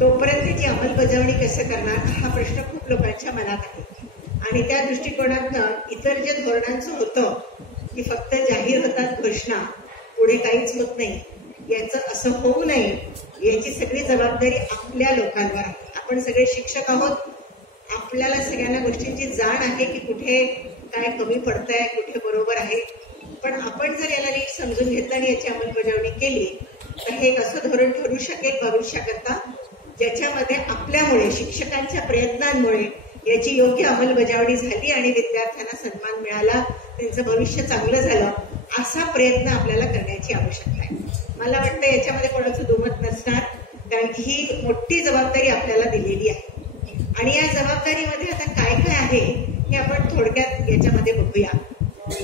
तोपर्यंत ती अंमलबजावणी कसं करणार हा प्रश्न खूप लोकांच्या मनात आहे. आणि त्या दृष्टिकोनातनं इतर जे धोरणांचं होतं की फक्त जाहीर होतात घोषणा, पुढे काहीच होत नाही, याचं असं होऊ नये याची सगळी जबाबदारी आपल्या लोकांवर आहे. आपण सगळे शिक्षक आहोत, आपल्याला सगळ्यांना गोष्टींची जाण आहे की कुठे काय कमी पडतंय, कुठे बरोबर आहे. पण आपण जर याला नीट समजून घेतलं आणि याची अंमलबजावणी केली तर हे एक असं धोरण ठरू शकेल भविष्याकरता ज्याच्यामध्ये आपल्यामुळे, शिक्षकांच्या प्रयत्नांमुळे याची योग्य अंमलबजावणी झाली आणि विद्यार्थ्यांना सन्मान मिळाला, त्यांचं भविष्य चांगलं झालं, असा प्रयत्न आपल्याला करण्याची आवश्यकता आहे. मला वाटतं याच्यामध्ये कोणाचं दुमत नसणार, कारण की ही मोठी जबाबदारी आपल्याला दिलेली आहे. आणि या जबाबदारीमध्ये आता काय काय आहे हे आपण थोडक्यात याच्यामध्ये बघूया.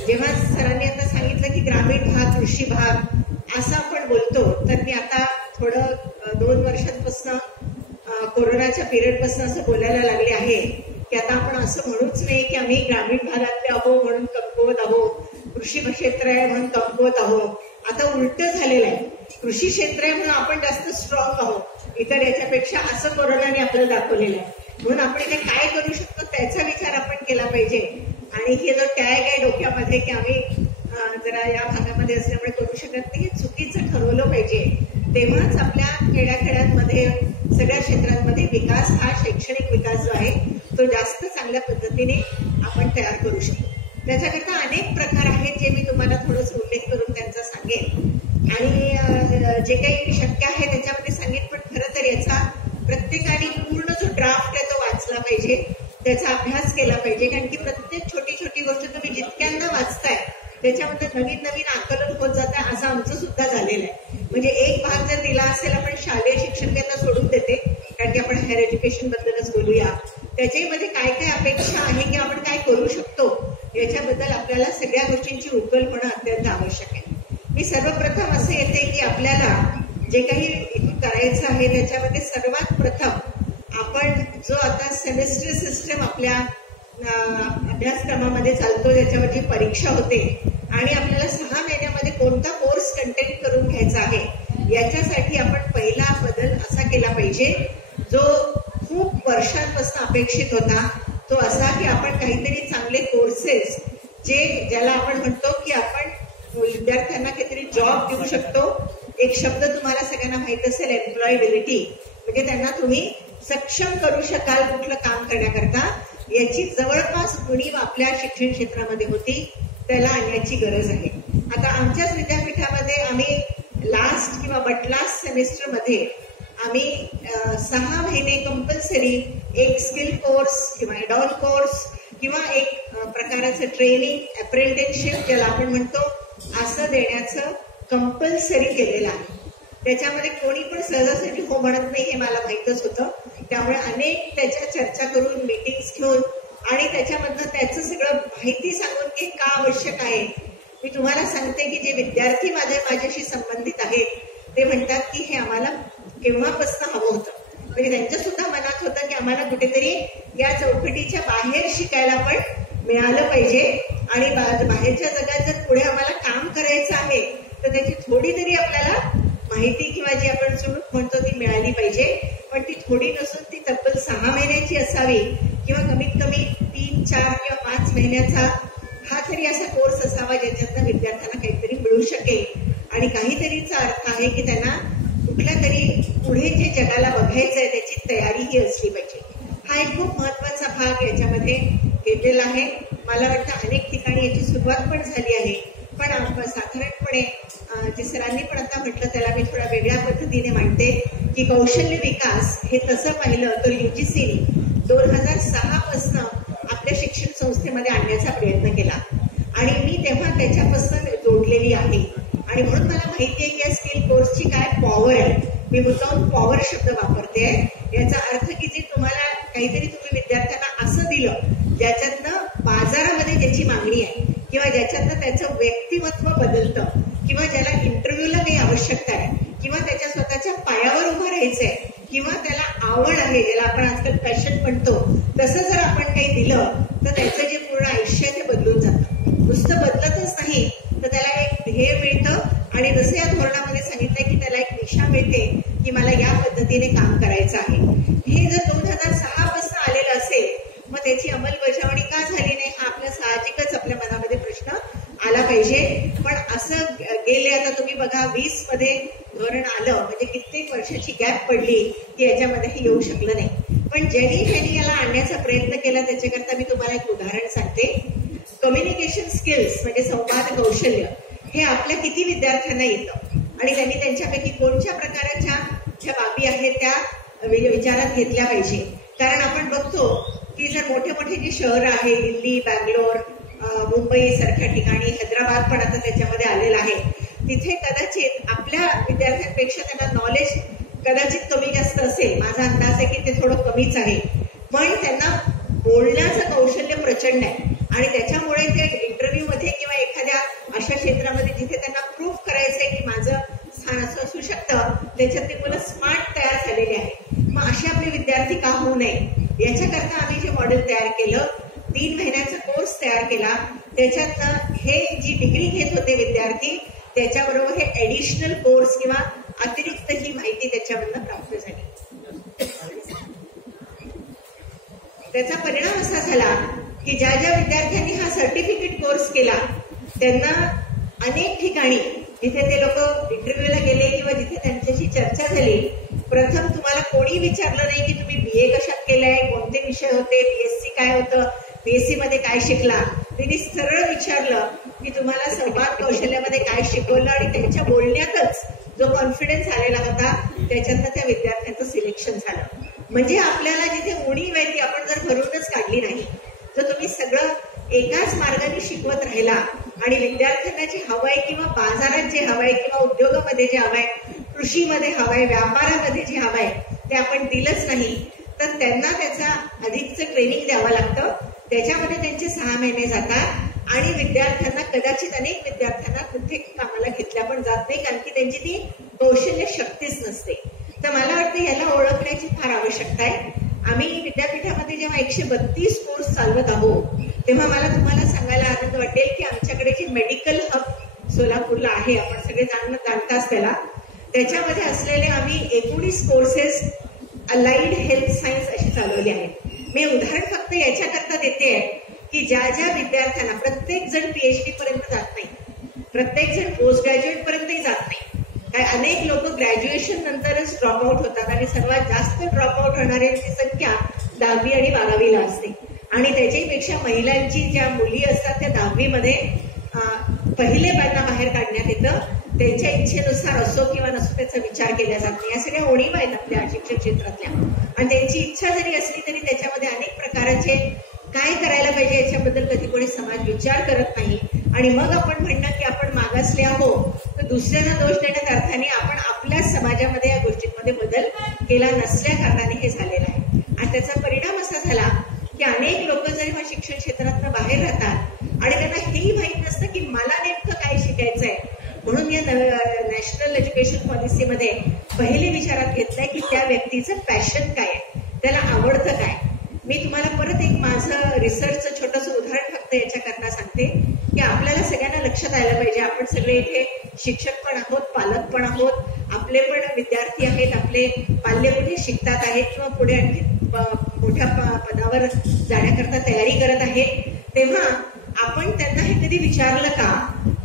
जेव्हा सरांनी आता सांगितलं की ग्रामीण भाग, कृषी भाग असं आपण बोलतो, तर मी आता थोडं 2 वर्षांपासून कोरोनाच्या पिरियडपासून असं बोलायला लागले आहे की आता आपण असं म्हणूच नाही की आम्ही ग्रामीण भागातले आहो म्हणून कमकुवत आहो, कृषी क्षेत्र आहे म्हणून कमकुवत आहो. आता उलट झालेलं आहे, कृषी क्षेत्र आहे म्हणून आपण जास्त स्ट्रॉंग आहोत इतर याच्यापेक्षा, असं कोरोनाने आपल्याला दाखवलेलं आहे. म्हणून आपण इथे काय करू शकतो त्याचा विचार आपण केला पाहिजे. आणि हे जो टॅग आहे डोक्यामध्ये की आम्ही जरा या भागामध्ये असल्यामुळे करू शकत नाही, हे चुकीचं ठरवलं पाहिजे. तेव्हाच आपल्या खेड्याखेड्यांमध्ये सगळ्या क्षेत्रांमध्ये विकास, हा शैक्षणिक विकास जो आहे तो जास्त चांगल्या पद्धतीने आपण तयार करू शकतो. त्याच्याकरता अनेक प्रकार आहेत जे मी तुम्हाला थोडंसं उल्लेख करून त्यांचा सांगेन आणि जे काही शक्य आहे त्याच्यामध्ये सांगेन. पण खरं तर याचा प्रत्येकाने पूर्ण जो ड्राफ्ट आहे तो वाचला पाहिजे, त्याचा अभ्यास केला पाहिजे. कारण की प्रत्येक छोटी छोटी गोष्ट तुम्ही जितक्यांदा वाचताय त्याच्यामध्ये नवीन नवीन आकलन होत जात आहे, असं आमचं सुद्धा झालेलं आहे. म्हणजे एक भाग जर दिला असेल, आपण शालेय शिक्षण त्यांना सोडून देते, कारण की आपण हायर एज्युकेशन बद्दलच बोलूया. त्याच्यामध्ये काय काय अपेक्षा आहे की आपण काय करू शकतो याच्याबद्दल आपल्याला सगळ्या गोष्टींची उकल होणं अत्यंत आवश्यक आहे. मी सर्वप्रथम असं येते की आपल्याला जे काही करायचं आहे त्याच्यामध्ये सर्वात प्रथम आपण जो आता सेमेस्टर सिस्टम आपल्या अभ्यासक्रमामध्ये चालतो, त्याच्यावर जी परीक्षा होते आणि आपल्याला 6 महिन्यामध्ये कोणता कोर्स कंटेंट करून घ्यायचा आहे, याच्यासाठी आपण पहिला बदल असा केला पाहिजे जो खूप वर्षांपासून अपेक्षित होता, तो असा की आपण काहीतरी चांगले कोर्सेस ज्याला आपण म्हणतो की आपण विद्यार्थ्यांना काहीतरी जॉब देऊ शकतो. एक शब्द तुम्हाला सगळ्यांना माहित असेल, एम्प्लॉयबिलिटी, म्हणजे त्यांना तुम्ही सक्षम करू शकाल कुठलं काम करण्याकरता, याची जवळपास उणीव आपल्या शिक्षण क्षेत्रामध्ये होती, त्याला आणण्याची गरज आहे. आता आमच्याच विद्यापीठामध्ये आम्ही लास्ट किंवा लास्ट सेमेस्टरमध्ये आम्ही 6 महिने कंपल्सरी एक स्किल कोर्स किंवा ॲड ऑन कोर्स किंवा एक प्रकारचं ट्रेनिंग, अप्रेंटिसशिप ज्याला आपण म्हणतो, असं देण्याचं कंपल्सरी केलेलं आहे. त्याच्यामध्ये कोणी पण सहजासहजी हो म्हणत नाही हे मला माहीतच होतं. त्यामुळे अनेक त्याच्या चर्चा करून, मीटिंग्स घेऊन आणि त्याच्यामधनं त्याचं सगळं माहिती सांगून की का आवश्यक आहे. मी तुम्हाला सांगते की जे विद्यार्थी माझ्याशी संबंधित आहेत ते म्हणतात की हे आम्हाला केव्हापासून हवं होतं. म्हणजे त्यांच्या सुद्धा मनात होतं की आम्हाला कुठेतरी या चौकटीच्या बाहेर शिकायला पण मिळालं पाहिजे आणि बाहेरच्या जगात जर पुढे आम्हाला काम करायचं आहे तर त्याची थोडी तरी आपल्याला माहिती किंवा जी आपण चुणूक म्हणतो ती मिळाली पाहिजे. पण ती थोडी नसून ती तब्बल 6 महिन्याची असावी किंवा कमीत कमी 3, 4 किंवा 5 महिन्याचा हा तरी असा कोर्स असावा ज्याच्यातनं विद्यार्थ्यांना काहीतरी मिळू शकेल आणि काहीतरीचा अर्थ आहे की त्यांना कुठल्या तरी पुढे जे जगाला बघायचं आहे त्याची तयारी ही असली पाहिजे. हा एक खूप महत्वाचा भाग याच्यामध्ये घेतलेला आहे. मला वाटतं अनेक ठिकाणी याची सुरुवात पण झाली आहे, पण साधारणपणे जे सरांनी पण आता म्हटलं त्याला मी थोड्या वेगळ्या पद्धतीने मांडते की कौशल्य विकास हे तसं पाहिलं तर UGCने 2006 पासून आपल्या शिक्षण संस्थेमध्ये आणण्याचा प्रयत्न केला आणि मी तेव्हा त्याच्यापासून जोडलेली आहे. आणि म्हणून मला माहिती आहे की या स्किल कोर्सची काय पॉवर आहे. मी मुद्दाम पॉवर शब्द वापरते. याचा अर्थ की जे तुम्हाला काहीतरी तुम्ही विद्यार्थ्यांना असं दिलं ज्याच्यातनं बाजारामध्ये ज्याची मागणी आहे किंवा ज्याच्यातनं त्याचं व्यक्तिमत्व बदलतं किंवा ज्याला इंटरव्ह्यूला काही आवश्यकता आहे किंवा त्याच्या स्वतःच्या पायावर उभं राहायचंय किंवा त्याला आवड आहे, ज्याला आपण आजकाल पॅशन म्हणतो, तसं जर आपण काही दिलं तर त्याचं जे पूर्ण आयुष्य आहे ते बदलून जातं. नुसतं बदलतच नाही तर त्याला एक ध्येय मिळतं आणि जसं या धोरणामध्ये सांगितलंय की त्याला एक दिशा मिळते की मला या पद्धतीने काम करायचं आहे. हे जर 2006 पासून आलेलं असेल, मग त्याची अंमलबजावणी का झाली नाही हा आपल्या साहजिकच आपल्या मनामध्ये प्रश्न आला पाहिजे. पण असं गेले, आता तुम्ही बघा 20 मध्ये धोरण आलं म्हणजे कित्येक वर्षाची गॅप पडली की याच्यामध्ये हे येऊ शकलं नाही. पण ज्यांनी याला आणण्याचा प्रयत्न केला त्याच्याकरता मी तुम्हाला एक उदाहरण सांगते. कम्युनिकेशन स्किल्स म्हणजे संवाद कौशल्य हे आपल्या किती विद्यार्थ्यांना येतं आणि त्यांनी त्यांच्यापैकी कोणत्या प्रकारच्या ज्या बाबी आहेत त्या विचारात घेतल्या पाहिजे. कारण आपण बघतो की जर मोठे मोठे जे शहर आहे, दिल्ली, बँगलोर, मुंबई सारख्या ठिकाणी, हैदराबाद पण आता त्याच्यामध्ये आलेला आहे, तिथे कदाचित आपल्या विद्यार्थ्यांपेक्षा त्यांना नॉलेज कदाचित कमी जास्त असेल. माझा अंदाज आहे की ते थोडं कमीच आहे, पण त्यांना बोलण्याचं कौशल्य प्रचंड आहे आणि त्याच्यामुळे ते इंटरव्ह्यू मध्ये किंवा एखाद्या अशा क्षेत्रामध्ये जिथे त्यांना प्रूफ करायचंय की माझं स्थान असं असू शकतं, त्याच्यात ते मुलं स्मार्ट तयार झालेले आहेत. मग असे आपले विद्यार्थी का होऊ नये याच्याकरता आम्ही जे मॉडेल तयार केलं, 3 महिन्याचा कोर्स तयार केला. त्याच्यात हे जी डिग्री घेत होते विद्यार्थी त्याच्याबरोबर हे ऍडिशनल कोर्स किंवा अतिरिक्त ही माहिती त्याच्यामधनं प्राप्त झाली. त्याचा परिणाम असा झाला की ज्या ज्या विद्यार्थ्यांनी हा सर्टिफिकेट कोर्स केला त्यांना अनेक ठिकाणी जिथे ते लोक इंटरव्ह्यूला गेले किंवा जिथे त्यांच्याशी चर्चा झाली, प्रथम तुम्हाला कोणी विचारलं नाही की तुम्ही BA कशात केलंय, कोणते विषय होते, BSc काय होतं, BSc मध्ये काय शिकला. त्यांनी सरळ विचारलं की तुम्हाला संवाद कौशल्यामध्ये काय शिकवलं आणि त्यांच्या बोलण्यातच जो कॉन्फिडन्स आलेला होता त्याच्यातनं त्या विद्यार्थ्यांचं सिलेक्शन झालं. म्हणजे आपल्याला जिथे उणीव आहे ती आपण जर भरूनच काढली नाही, जर तुम्ही सगळं एकाच मार्गाने शिकवत राहिला आणि विद्यार्थ्यांना जे हवंय किंवा बाजारात जे हवंय किंवा उद्योगामध्ये जे हवंय, कृषीमध्ये हवंय, व्यापारामध्ये जे हवंय ते आपण दिलंच नाही, तर त्यांना त्याचा अधिकचं ट्रेनिंग द्यावं लागतं. त्याच्यामध्ये त्यांचे 6 महिने जातात आणि विद्यार्थ्यांना कदाचित अनेक विद्यार्थ्यांना कुठे कामाला घेतल्या पण जात नाही, कारण की त्यांची ती कौशल्य शक्तीच नसते. तर मला वाटतं याला ओळखण्याची फार आवश्यकता आहे. आम्ही विद्यापीठामध्ये जेव्हा 132 कोर्स चालवत आहोत तेव्हा मला तुम्हाला सांगायला आनंद वाटेल की आमच्याकडे जे मेडिकल हब सोलापूरला आहे, आपण सगळे जाणताच त्याला, त्याच्यामध्ये असलेले आम्ही 19 कोर्सेस अलाइड हेल्थ सायन्स अशी चालवली आहेत. मी उदाहरण फक्त याच्याकरता देते की ज्या ज्या विद्यार्थ्यांना, प्रत्येक जण PhD पर्यंत जात नाही, प्रत्येक जण पोस्ट ग्रॅज्युएट पर्यंतही जात नाही. काय अनेक लोक ग्रॅज्युएशन नंतरच ड्रॉपआउट होतात आणि सर्वात जास्त ड्रॉपआउट होणाऱ्यांची संख्या 10वी आणि 12वीला असते. आणि त्याच्यापेक्षा महिलांची ज्या मुली असतात त्या 10वी मध्ये पहिले त्यांना बाहेर काढण्यात येतं. त्यांच्या इच्छेनुसार असो किंवा नसो त्याचा विचार केला जात नाही. या सगळ्या उणीवा आहेत आपल्या शिक्षण क्षेत्रातल्या आणि त्यांची इच्छा जरी असली तरी त्याच्यामध्ये अनेक प्रकारचे काय करायला पाहिजे याच्याबद्दल कधी कोणी समाज विचार करत नाही. आणि मग आपण म्हणणं की आपण मागासले आहोत, तर दुसऱ्यांना दोष देण्यात अर्थाने आपण आपल्याच समाजामध्ये या गोष्टींमध्ये बदल केला नसल्या कारणाने हे झालेलं आहे. आणि त्याचा परिणाम असा झाला की अनेक लोक जेव्हा शिक्षण क्षेत्रातनं बाहेर राहतात आणि त्यांना हेही माहीत नसतं की मला नेमकं काय शिकायचंय, म्हणून या नॅशनल एज्युकेशन पॉलिसीमध्ये पहिले विचारात घेतलंय की त्या व्यक्तीचं पॅशन काय आहे, त्याला आवडतं काय. मी तुम्हाला परत एक माझं रिसर्चचं छोटंसं उदाहरण फक्त याच्याकरता सांगते की आपल्याला सगळ्यांना लक्षात आलं पाहिजे. आपण सगळे इथे शिक्षक पण आहोत, पालक पण आहोत, आपले पण विद्यार्थी आहेत, आपले पाल्य कुठे शिकतात आहेत किंवा पुढे आणखी मोठ्या पदावर जाण्याकरता तयारी करत आहेत. तेव्हा आपण त्यांना हे कधी विचारलं का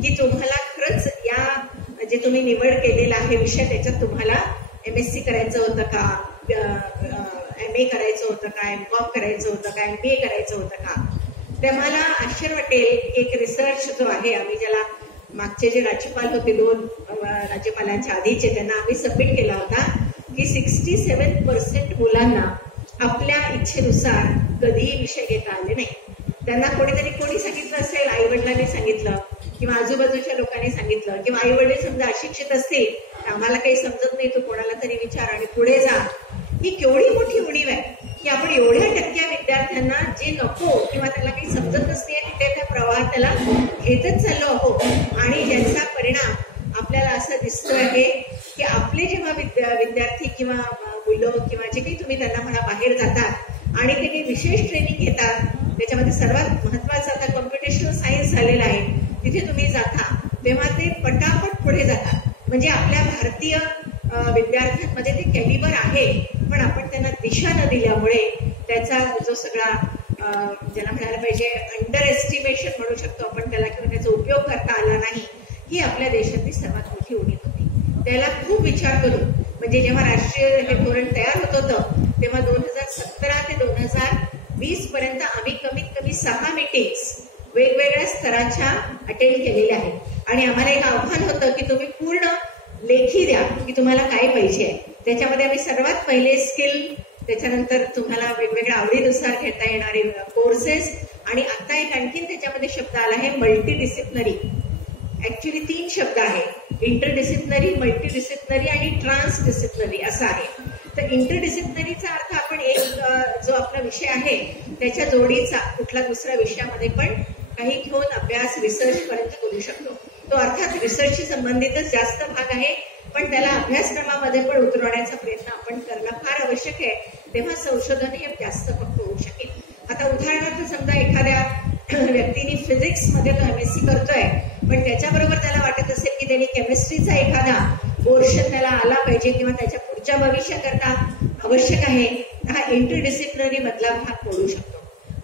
की तुम्हाला खरंच या जे तुम्ही निवड केलेला आहे विषय त्याच्यात तुम्हाला MSc करायचं होतं का, MA करायचं होतं का, MCOM करायचं होतं का, MBA करायचं होतं का. तर मला आश्चर्य वाटेल एक रिसर्च जो आहे, आम्ही ज्याला मागचे जे राज्यपाल होते 2 राज्यपालांच्या आधीचे, त्यांना आम्ही सबमिट केला होता की 67% मुलांना आपल्या इच्छेनुसार कधीही विषय घेता आले नाही. त्यांना कोणी सांगितलं असेल, आई वडिलांनी सांगितलं किंवा आजूबाजूच्या लोकांनी सांगितलं किंवा आई वडील समजा अशिक्षित असतील तर आम्हाला काही समजत नाही, तू कोणाला तरी विचार आणि पुढे जा. ही केवढी मोठी उणीव आहे की आपण एवढ्या टक्क्या विद्यार्थ्यांना जे नको किंवा त्याला काही समजत नसते तिथे त्या प्रवाहात त्याला घेतच चाललो आहोत. आणि ज्याचा परिणाम आपल्याला असं दिसतो आहे की आपले जेव्हा विद्यार्थी किंवा मुलं किंवा जे काही तुम्ही त्यांना म्हणा बाहेर जातात आणि ते काही विशेष ट्रेनिंग घेतात, त्याच्यामध्ये सर्वात महत्वाचं आता कॉम्प्युटेशनल सायन्स झालेलं आहे, तिथे तुम्ही जाता तेव्हा ते पटापट पुढे जातात. म्हणजे आपल्या भारतीय विद्यार्थ्यांमध्ये ते कॅलिबर आहे, पण आपण त्यांना दिशा न दिल्यामुळे त्याचा जो सगळा ज्याला म्हणायला पाहिजे अंडर एस्टिमेशन म्हणू शकतो आपण त्याला, किंवा त्याचा उपयोग करता आला नाही, ही आपल्या देशातली सर्वात मोठी उणीव होती. त्याला खूप विचार करून म्हणजे जेव्हा राष्ट्रीय हे धोरण तयार होत होतं तेव्हा 2017 ते 2020 पर्यंत आम्ही कमीत कमी 6 मीटिंग्स वेगवेगळ्या स्तराच्या अटेंड केलेल्या आहेत. आणि आम्हाला एक आव्हान होतं की तुम्ही पूर्ण लेखी द्या की तुम्हाला काय पाहिजे आहे. त्याच्यामध्ये आम्ही सर्वात पहिले स्किल, त्याच्यानंतर तुम्हाला वेगवेगळ्या आवडीनुसार घेता येणारे कोर्सेस, आणि आता एक आणखीन त्याच्यामध्ये शब्द आला आहे मल्टीडिसिप्लिनरी. ऍक्च्युली 3 शब्द आहे, इंटरडिसिप्लिनरी, मल्टीडिसिप्लिनरी आणि ट्रान्सडिसिप्लिनरी असा आहे. तर इंटरडिसिप्लिनरीचा अर्थ आपण एक जो आपला विषय आहे त्याच्या जोडीचा कुठला दुसऱ्या विषयामध्ये पण काही घेऊन अभ्यास रिसर्च पर्यंत करू शकतो. तो अर्थात रिसर्चशी संबंधितच जास्त भाग आहे, पण त्याला अभ्यासक्रमामध्ये पण उतरवण्याचा प्रयत्न आपण करणं फार आवश्यक आहे. तेव्हा संशोधन हे जास्त पक्क होऊ शकेल. आता उदाहरणार्थ समजा एखाद्या व्यक्तीने फिजिक्समध्ये तो MSc करतोय, पण त्याच्याबरोबर त्याला वाटत असेल की त्यांनी केमिस्ट्रीचा एखादा पोर्शन त्याला आला पाहिजे किंवा त्याच्या पुढच्या भविष्याकरता आवश्यक आहे, हा इंटरडिसिप्लिनरी मधला भाग पडू शकतो.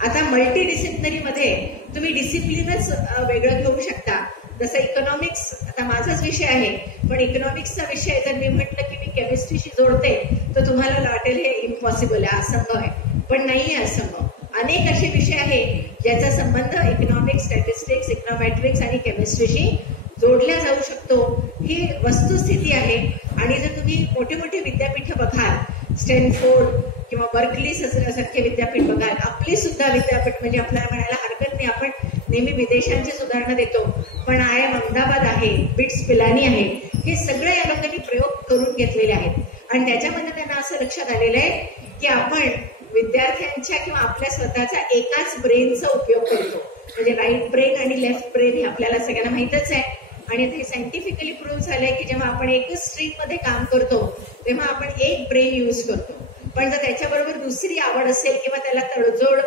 आता मल्टीडिसिप्लिनरी मध्ये तुम्ही डिसिप्लिनच वेगळं घेऊ शकता. जसं इकॉनॉमिक्स आता माझाच विषय आहे, पण इकॉनॉमिक्सचा विषय जर मी म्हटलं की मी केमिस्ट्रीशी जोडते तर तुम्हाला वाटेल हे इम्पॉसिबल आहे, असंभव आहे, पण नाही आहे असंभव. अनेक असे विषय आहे ज्याचा संबंध इकॉनॉमिक्स, स्टॅटिस्टिक्स, इकॉनॉमेट्रिक्स आणि केमिस्ट्रीशी जोडल्या जाऊ शकतो. ही वस्तुस्थिती आहे. आणि जर तुम्ही मोठे मोठे विद्यापीठ बघाल, स्टॅनफोर्ड किंवा बर्कली सारखे विद्यापीठ बघाल, आपली सुद्धा विद्यापीठ म्हणजे आपल्याला म्हणायला हरकत नाही, आपण नेहमी विदेशांची उदाहरणं देतो, पण IIM अहमदाबाद आहे, बिट्स पिलानी आहे, हे सगळे या लोकांनी प्रयोग करून घेतलेले आहेत. आणि त्याच्यामध्ये त्यांना असं लक्षात आलेलं आहे की आपण विद्यार्थ्यांच्या किंवा आपल्या स्वतःचा एकाच ब्रेनचा उपयोग करतो. म्हणजे राईट ब्रेन आणि लेफ्ट ब्रेन हे आपल्याला सगळ्यांना माहितच आहे. आणि ते सायंटिफिकली प्रूव्ह झालंय की जेव्हा आपण एकच स्ट्रीम मध्ये काम करतो तेव्हा आपण एक ब्रेन यूज करतो. पण जर त्याच्याबरोबर दुसरी आवड असेल किंवा त्याला तडजोड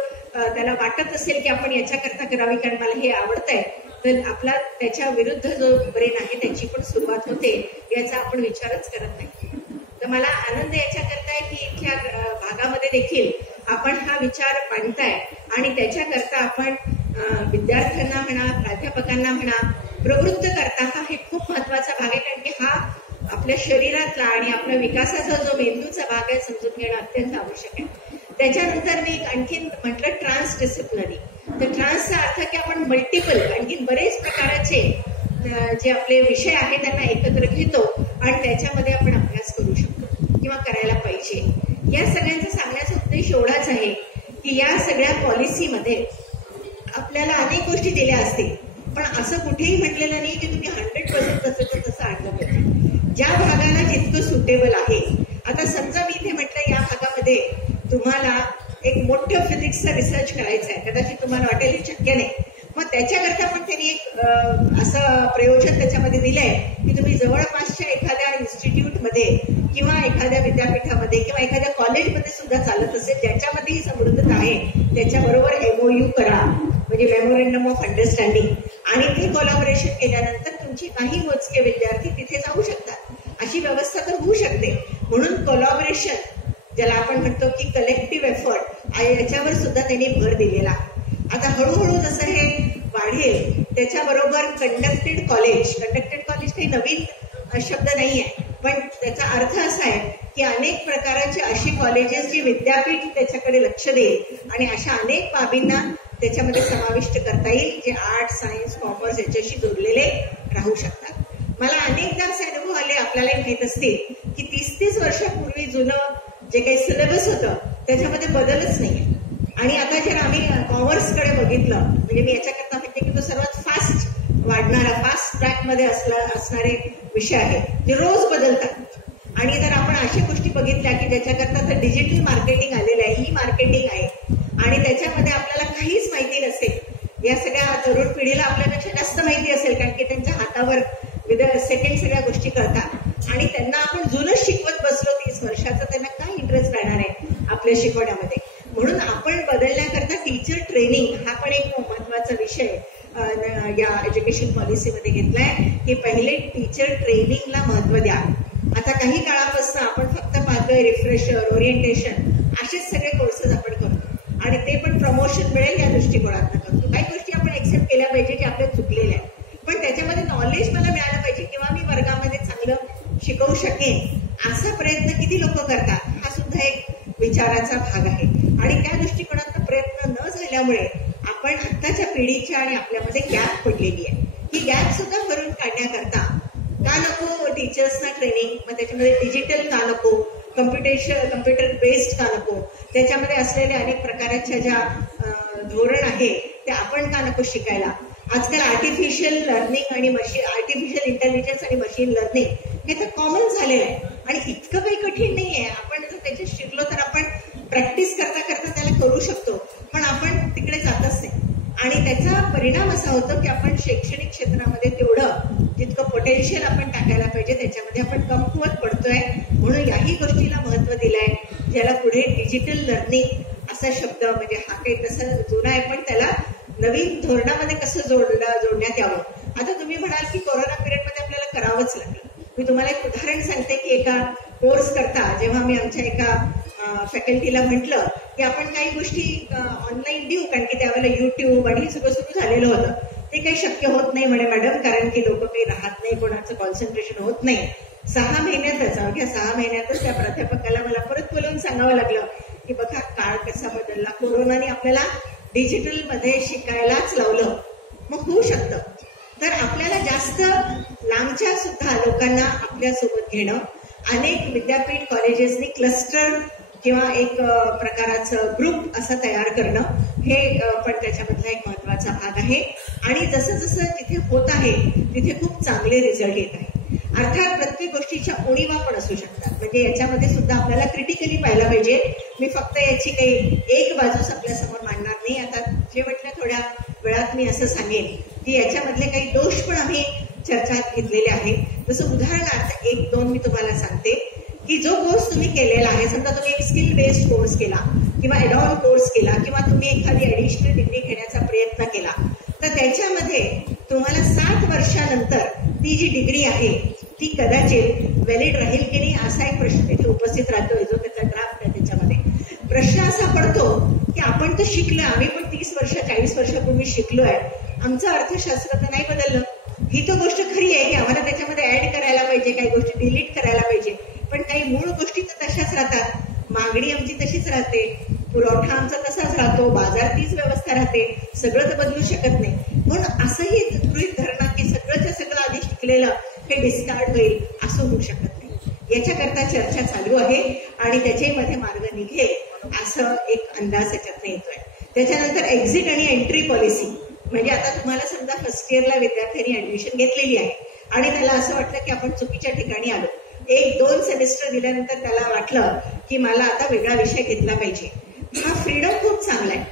त्याला वाटत असेल की आपण याच्याकरता करावी कारण मला हे आवडतंय, तर आपला त्याच्या विरुद्ध जो ब्रेन आहे त्याची पण सुरुवात होते, याचा आपण विचारच करत नाही. तर मला आनंद याच्याकरता आहे की इथल्या भागामध्ये देखील आपण हा विचार मांडताय आणि त्याच्याकरता आपण विद्यार्थ्यांना म्हणा, प्राध्यापकांना म्हणा प्रवृत्त करता. हा हे खूप महत्वाचा भाग आहे, कारण की हा आपल्या शरीरातला आणि आपल्या विकासाचा जो मेंदूचा भाग आहे समजून घेणं अत्यंत आवश्यक आहे. त्याच्यानंतर मी आणखीन म्हटलं ट्रान्सडिसिप्लिनरी. तर ट्रान्सचा अर्थ की आपण मल्टिपल आणखीन बरेच प्रकारचे जे आपले विषय आहेत त्यांना एकत्र घेतो आणि त्याच्यामध्ये आपण अभ्यास करू शकतो किंवा करायला पाहिजे. या सगळ्यांचा सांगण्याचा उद्देश एवढाच आहे की या सगळ्या पॉलिसीमध्ये आपल्याला अनेक गोष्टी दिल्या असतील, पण असं कुठेही म्हटलेलं नाही की तुम्ही 100% तसं तसं आणलं पाहिजे. ज्या भागाला जितकं सुटेबल आहे. आता समजा मी इथे म्हटलं या भागामध्ये तुम्हाला एक मोठं फिजिक्सचा रिसर्च करायचा आहे, कदाचित तुम्हाला वाटेल हे शक्य नाही, मग त्याच्याकरता पण त्यांनी एक असं प्रयोजन त्याच्यामध्ये दिलंय की तुम्ही जवळपासच्या एखाद्या इन्स्टिट्यूटमध्ये किंवा एखाद्या विद्यापीठामध्ये किंवा एखाद्या कॉलेजमध्ये सुद्धा चालत असेल ज्याच्यामध्ये ही समृद्धता आहे त्याच्याबरोबर MOU करा, म्हणजे मेमोरंडम ऑफ अंडरस्टँडिंग, आणि ते कोलॅबोरेशन केल्यानंतर तुमची काही मोजके विद्यार्थी तिथे जाऊ शकतात. अशी व्यवस्था तर होऊ शकते. म्हणून कोलॅबोरेशन ज्याला आपण म्हणतो की कलेक्टिव्ह एफर्ट, याच्यावर सुद्धा त्यांनी भर दिलेला आहे. आता हळूहळू जसं हे वाढेल त्याच्याबरोबर कंडक्टेड कॉलेज काही नवीन शब्द नाही आहे, पण त्याचा अर्थ असा आहे की अनेक प्रकारचे अशी कॉलेजेस जी विद्यापीठ त्याच्याकडे लक्ष देईल आणि अशा अनेक बाबींना त्याच्यामध्ये समाविष्ट करता येईल जे आर्ट, सायन्स, कॉमर्स याच्याशी जोडलेले राहू शकतात. मला अनेकदा असे अनुभव आले, आपल्यालाही माहित असतील की 30-30 वर्षापूर्वी जुनं जे काही सिलेबस होतं त्याच्यामध्ये बदलच नाहीये. आणि आता जर आम्ही कॉमर्सकडे बघितलं, म्हणजे मी याच्याकरता म्हणते की तो सर्वात फास्ट वाढणारा, फास्ट ट्रॅकमध्ये असणारे विषय आहे जे रोज बदलतात. आणि जर आपण अशा गोष्टी बघितल्या की ज्याच्याकरता तर डिजिटल मार्केटिंग आलेलं आहे, ई मार्केटिंग आहे, आणि त्याच्यामध्ये आपल्याला काहीच माहिती नसेल, या सगळ्या तरुण पिढीला आपल्यापेक्षा जास्त माहिती असेल कारण की त्यांच्या हातावर विद सेकंड सगळ्या गोष्टी करतात, आणि त्यांना आपण जुनच शिकवत बसलो 30 वर्षाचं, त्यांना काय इंटरेस्ट राहणार आहे आपल्या शिकवण्यामध्ये. म्हणून आपण बदलण्याकरता टीचर ट्रेनिंग हा पण एक महत्वाचा विषय या एज्युकेशन पॉलिसीमध्ये घेतलाय की पहिले टीचर ट्रेनिंगला महत्व द्या. आता काही काळापासून आपण फक्त पाहतोय रिफ्रेशर, ओरिएंटेशन असेच सगळे कोर्सेस आपण करतो आणि ते पण प्रमोशन मिळेल या दृष्टिकोनातून करतो. काही गोष्टी आपण एक्सेप्ट केल्या पाहिजे की आपल्या चुकलेल्या आहेत, पण त्याच्यामध्ये नॉलेज मला मिळालं पाहिजे किंवा मी वर्गामध्ये चांगलं शिकवू शकेन असा प्रयत्न किती लोक करतात हा सुद्धा एक विचाराचा भाग आहे. आणि त्या दृष्टिकोनातून प्रयत्न न झाल्यामुळे आपण आत्ताच्या पिढीच्या आणि आपल्यामध्ये गॅप पडलेली आहे. ही गॅप सुद्धा भरून काढण्याकरता का नको टीचर्सना ट्रेनिंग, मग त्याच्यामध्ये डिजिटल का नको, कम्प्युटर बेस्ड का नको, त्याच्यामध्ये असलेल्या अनेक प्रकारच्या ज्या धोरण आहे ते आपण का नको शिकायला. आजकाल आर्टिफिशियल लर्निंग आणि आर्टिफिशियल इंटेलिजन्स आणि मशीन लर्निंग हे तर कॉमन झालेलं आहे आणि इतकं काही कठीण नाहीये. आपण जर त्याच्यात शिकलो तर आपण प्रॅक्टिस करता करता त्याला करू शकतो, पण आपण तिकडे जातच नाही. आणि त्याचा परिणाम असा होतो की आपण शैक्षणिक क्षेत्रामध्ये तेवढं जितकं पोटेन्शियल आपण टाकायला पाहिजे त्याच्यामध्ये आपण कमकुवत पडतोय. म्हणून याही गोष्टीला महत्व दिलंय, ज्याला पुढे डिजिटल लर्निंग असा शब्द, म्हणजे हा काही तसा जुना आहे पण त्याला नवीन धोरणामध्ये कसं जोडण्यात यावं. आता तुम्ही म्हणाल की कोरोना पिरियडमध्ये आपल्याला करावंच लागलं. मी तुम्हाला एक उदाहरण सांगते की एका कोर्स करता जेव्हा मी आमच्या एका फॅकल्टीला म्हटलं की आपण काही गोष्टी ऑनलाईन देऊ, कारण की त्यावेळेला युट्यूब आणि हे सगळं सुरू झालेलं होतं. ते काही शक्य होत नाही म्हणे मॅडम, कारण की लोक काही राहत नाही, कोणाचं कॉन्सन्ट्रेशन होत नाही. 6 महिन्यातच, अवघ्या 6 महिन्यातच त्या प्राध्यापकाला मला परत बोलवून सांगावं लागलं की बघा काळ कसा बदलला, कोरोनाने आपल्याला डिजिटल मध्ये शिकायलाच लावलं. मग होऊ शकतं. तर आपल्याला जास्त लांबच्या सुद्धा लोकांना आपल्यासोबत घेणं, अनेक विद्यापीठ कॉलेजेसनी क्लस्टर किंवा एक प्रकाराचं ग्रुप असं तयार करणं हे पण त्याच्यामधला एक महत्वाचा भाग आहे. आणि जसं जसं तिथे होत आहे तिथे खूप चांगले रिझल्ट येत आहे. अर्थात प्रत्येक गोष्टीच्या उणीवा पण असू शकतात, म्हणजे याच्यामध्ये सुद्धा आपल्याला क्रिटिकली पाहायला पाहिजे. मी फक्त याची काही एक बाजूच आपल्यासमोर मांडणार नाही. आता जे म्हटलं थोड्या वेळात मी असं सांगेन की याच्यामधले काही दोष पण आम्ही चर्चात घेतलेले आहेत. जसं उदाहरणार्थ 1-2 मी तुम्हाला सांगते की जो कोर्स तुम्ही केलेला आहे, समजा तुम्ही एक स्किल बेस्ड कोर्स केला किंवा ॲडॉन कोर्स केला किंवा तुम्ही एखादी ॲडिशनल डिग्री घेण्याचा प्रयत्न केला, तर त्याच्यामध्ये तुम्हाला 7 वर्षानंतर ती जी डिग्री आहे ती कदाचित व्हॅलिड राहील की नाही असा एक प्रश्न तिथे उपस्थित राहतोय. जो त्याचा ड्राफ्ट आहे त्याच्यामध्ये प्रश्न असा पडतो की आपण तर शिकलोय, आम्ही पण 30 वर्ष 40 वर्षापूर्वी शिकलोय, आमचं अर्थशास्त्र तर नाही बदललं. ही तर गोष्ट खरी आहे की आम्हाला त्याच्यामध्ये ऍड करायला पाहिजे, काही गोष्टी डिलीट करायला पाहिजे, पण काही मूळ गोष्टी तर तशाच राहतात. मागणी आमची तशीच राहते, पुरवठा आमचा तसाच राहतो, बाजार तीच व्यवस्था राहते, सगळं तर बदलू शकत नाही. म्हणून असंही गृहीत धरणं की सगळंच्या सगळं आधी शिकलेलं हे डिस्कार्ड होईल असं होऊ शकत नाही. याच्याकरता चर्चा चालू आहे आणि त्याच्यामध्ये मार्ग निघेल असं एक अंदाज त्याच्यातनं येतोय. त्याच्यानंतर एक्झिट आणि एंट्री पॉलिसी, म्हणजे आता तुम्हाला समजा फर्स्ट इयरला विद्यार्थ्यांनी ऍडमिशन घेतलेली आहे आणि त्याला असं वाटलं की आपण चुकीच्या ठिकाणी आलो. 1-2 सेमिस्टर दिल्यानंतर त्याला वाटलं की मला आता वेगळा विषय घेतला पाहिजे. हा फ्रीडम खूप चांगला आहे,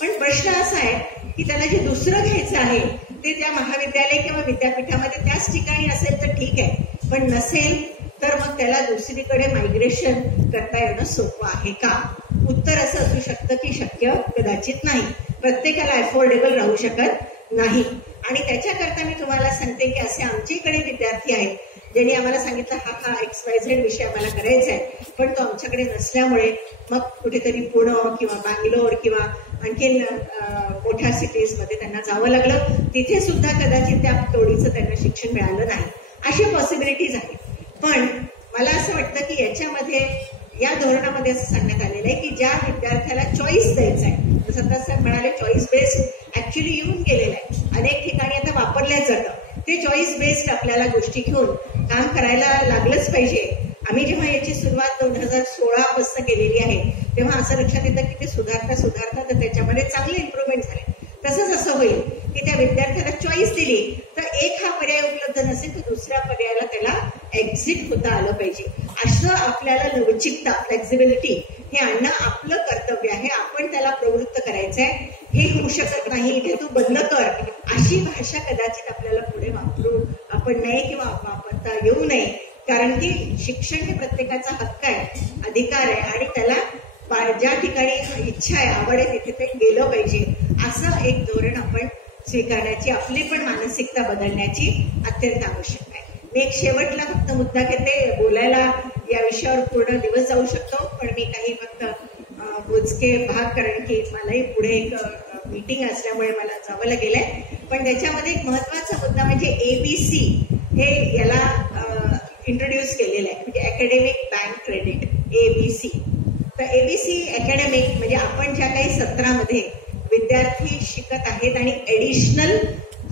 पण प्रश्न असा आहे की त्याला जे दुसरं घ्यायचं आहे ते त्या महाविद्यालय किंवा विद्यापीठामध्ये त्याच ठिकाणी असेल तर ठीक आहे, पण नसेल तर मग त्याला दुसरीकडे मायग्रेशन करता येणं सोपं आहे का? उत्तर असं असू शकतं की शक्य कदाचित नाही, प्रत्येकाला अफोर्डेबल राहू शकत नाही. आणि त्याच्याकरता मी तुम्हाला सांगते की असे आमच्याकडे विद्यार्थी आहेत ज्यांनी आम्हाला सांगितलं हा XYZ विषय आम्हाला करायचा आहे, पण तो आमच्याकडे नसल्यामुळे मग कुठेतरी पुणे किंवा बँगलोर किंवा आणखीन मोठ्या सिटीजमध्ये त्यांना जावं लागलं. तिथे सुद्धा कदाचित त्या तोडीचं त्यांना शिक्षण मिळालं नाही. अशा पॉसिबिलिटीज आहेत. पण मला असं वाटतं की याच्यामध्ये या धोरणामध्ये असं सांगण्यात आलेलं आहे की ज्या विद्यार्थ्याला चॉईस द्यायचा आहे, जसं तसं म्हणाले चॉईस बेस्ड ऍक्च्युली येऊन गेलेलं आहे, अनेक ठिकाणी आता वापरल्याच जातं. ते चॉईस बेस्ड आपल्याला गोष्टी घेऊन काम करायला लागलंच पाहिजे. आम्ही जेव्हा याची सुरुवात 2016 पासून केलेली आहे तेव्हा असं लक्षात येतं की ते सुधारता तर त्याच्यामध्ये चांगले इम्प्रुव्हमेंट झाले. तसंच असं होईल की त्या विद्यार्थ्याला चॉईस दिली तर एक हा पर्याय उपलब्ध नसेल तर दुसऱ्या पर्यायाला त्याला एक्झिट होता आलं पाहिजे. असं आपल्याला लवचिकता, फ्लेक्झिबिलिटी हे आणणं आपलं कर्तव्य आहे. आपण त्याला प्रवृत्त करायचंय. हे होऊ शकत नाही, इथे तू बंद कर, अशी भाषा कदाचित आपल्याला पुढे वापरू आपण नये किंवा वापरता येऊ नये. कारण की शिक्षण हे प्रत्येकाचा हक्क आहे, अधिकार आहे आणि त्याला ज्या ठिकाणी इच्छा आहे, आवड आहे तिथे ते गेलं पाहिजे. असं एक धोरण आपण स्वीकारण्याची, आपली पण मानसिकता बदलण्याची अत्यंत आवश्यक आहे. मी एक शेवटला फक्त मुद्दा घेते. बोलायला या विषयावर पूर्ण दिवस जाऊ शकतो, पण मी काही फक्त मोजके भाग, कारण की मलाही पुढे एक मीटिंग असल्यामुळे मला जावं लागेलंय. पण त्याच्यामध्ये एक महत्वाचा मुद्दा म्हणजे ABC हे याला इंट्रोड्यूस केलेलं आहे, म्हणजे अकॅडमिक बँक क्रेडिट, ABC. तर ABC अकॅडमिक म्हणजे आपण ज्या काही सत्रामध्ये विद्यार्थी शिकत आहेत आणि ऍडिशनल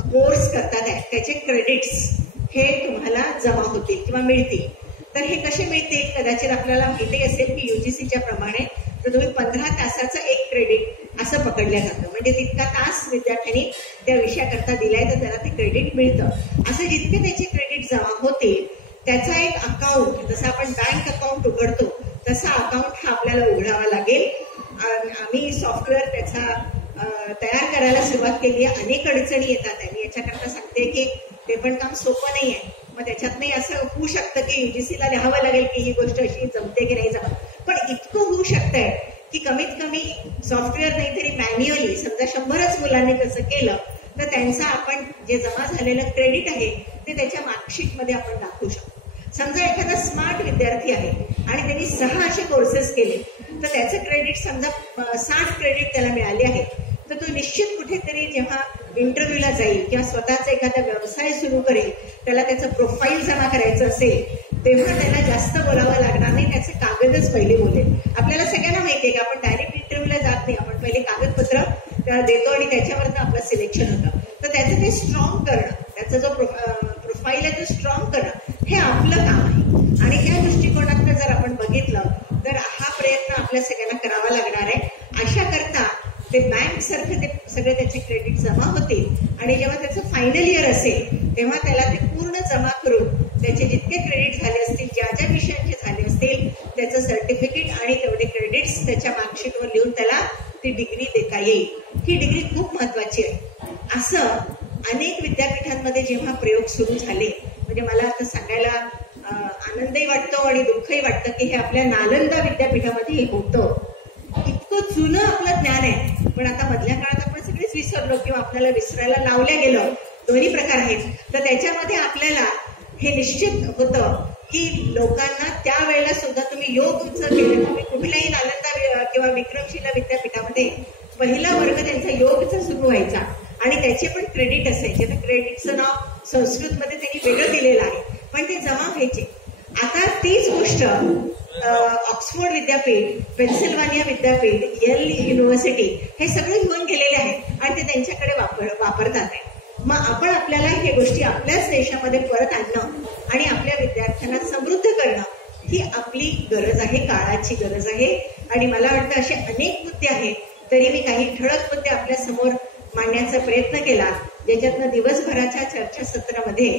कोर्स करतात आहेत त्याचे क्रेडिट्स हे तुम्हाला जमा होतील किंवा मिळतील. तर हे कसे मिळतील? कदाचित आपल्याला माहिती असेल की UGCच्या प्रमाणे तर तुम्ही 15 तासाचं एक क्रेडिट असं पकडलं जातं, म्हणजे तितका तास विद्यार्थ्यांनी त्या विषयाकरता दिलाय तर त्याला ते क्रेडिट मिळतं. असं जितके त्याचे क्रेडिट जमा होतील त्याचा एक अकाउंट, जसं आपण बँक अकाउंट उघडतो तसा अकाउंट हा आपल्याला उघडावा लागेल. आम्ही सॉफ्टवेअर त्याचा तयार करायला सुरुवात केली आहे. अनेक अडचणी येतात आणि याच्याकरता सांगते की ते पण काम सोपं नाही आहे. मग त्याच्यात नाही असं होऊ शकतं की UGCला लिहावं लागेल की ही गोष्ट अशी जमते की नाही जमत, पण इतकं होऊ शकतंय की कमीत कमी सॉफ्टवेअर नाही तरी मॅन्युअली समजा 100च मुलांनी तसं केलं तर त्यांचं आपण जे जमा झालेलं क्रेडिट आहे ते त्याच्या मार्कशीटमध्ये आपण दाखवू शकतो. समजा एखादा स्मार्ट विद्यार्थी आहे आणि त्यांनी 6 असे कोर्सेस केले तर त्याचं क्रेडिट समजा 60 क्रेडिट त्याला मिळाले आहे, तर तो निश्चित कुठेतरी जेव्हा इंटरव्ह्यूला जाईल किंवा स्वतःचा एखादा व्यवसाय सुरू करेल, त्याला त्याचं प्रोफाईल जमा करायचं असेल तेव्हा त्याला जास्त बोलावं लागणार नाही, त्याचे कागदच पहिले बोलेल. आपल्याला सगळ्यांना माहिती आहे की आपण डायरेक्ट इंटरव्ह्यूला जात नाही, आपण पहिले कागदपत्र देतो आणि त्याच्यावरनं आपलं सिलेक्शन होतं. तर त्याचं ते स्ट्रॉंग करणं, त्याचा जो प्रोफाईल आहे तो स्ट्रॉंग करणं हे आपलं काम आहे. आणि त्या दृष्टिकोनातनं जर आपण बघितलं तर हा प्रयत्न आपल्या सगळ्यांना करावा लागणार आहे. अशा करता ते बँक सारखं ते सगळे त्याचे क्रेडिट जमा होतील आणि जेव्हा त्याचं फायनल इयर असेल तेव्हा त्याला ते पूर्ण जमा करून त्याचे जितके क्रेडिट झाले असतील, ज्या ज्या विषयांचे झाले असतील त्याचं सर्टिफिकेट आणि तेवढे क्रेडिट्स त्याच्या मार्कशीटवर लिहून त्याला ती डिग्री देता येईल. ही डिग्री खूप महत्वाची आहे. असं अनेक विद्यापीठांमध्ये जेव्हा प्रयोग सुरू झाले, म्हणजे मला आता सांगायला आनंदही वाटतो आणि दुःखही वाटतं की हे आपल्या नालंदा विद्यापीठामध्ये होतं. इतकं जुनं आपलं ज्ञान आहे, पण आता मधल्या काळात आपण सगळेच विसरलो किंवा आपल्याला विसरायला लावल्या गेलं. दोन्ही प्रकार आहेत. तर त्याच्यामध्ये आपल्याला हे निश्चित होतं की लोकांना त्यावेळेला सुद्धा तुम्ही योग जर केलं, तुम्ही कुठल्याही नालंदा किंवा विक्रमशिला विद्यापीठामध्ये पहिला वर्ग त्यांचा योगचा सुरू व्हायचा आणि त्याचे पण क्रेडिट असायचे. तर क्रेडिटचं नाव संस्कृतमध्ये त्यांनी वेगळं दिलेलं आहे, पण ते जमा व्हायचे. आता तीच गोष्ट ऑक्सफोर्ड विद्यापीठ, पेन्सिल्वानिया विद्यापीठ, येल युनिव्हर्सिटी हे सगळे घेऊन गेलेले आहेत आणि ते त्यांच्याकडे वापरतात आहे. मग आपण आपल्याला हे गोष्टी आपल्याच देशामध्ये परत आणणं आणि आपल्या विद्यार्थ्यांना समृद्ध करणं ही आपली गरज आहे, काळाची गरज आहे. आणि मला वाटतं असे अनेक मुद्दे आहेत, तरी मी काही ठळक मुद्दे आपल्या समोर मांडण्याचा प्रयत्न केला, ज्याच्यातनं दिवसभराच्या चर्चासत्रामध्ये